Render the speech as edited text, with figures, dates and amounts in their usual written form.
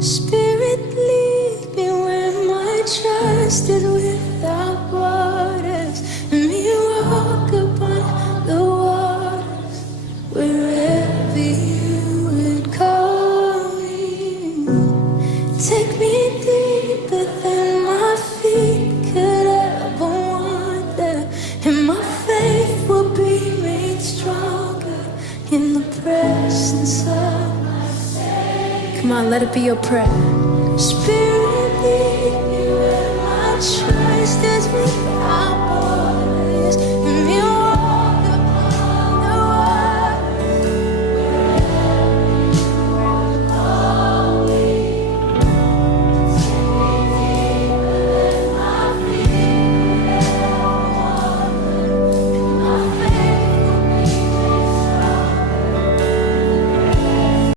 Spirit, lead me where my trust is without borders. Let me walk upon the waters wherever you would call me. Take me deeper than my feet could ever wander, and my faith will be made stronger in the presence of my Savior. Come on, let it be your prayer. Spirit, lead me where my trust is without borders.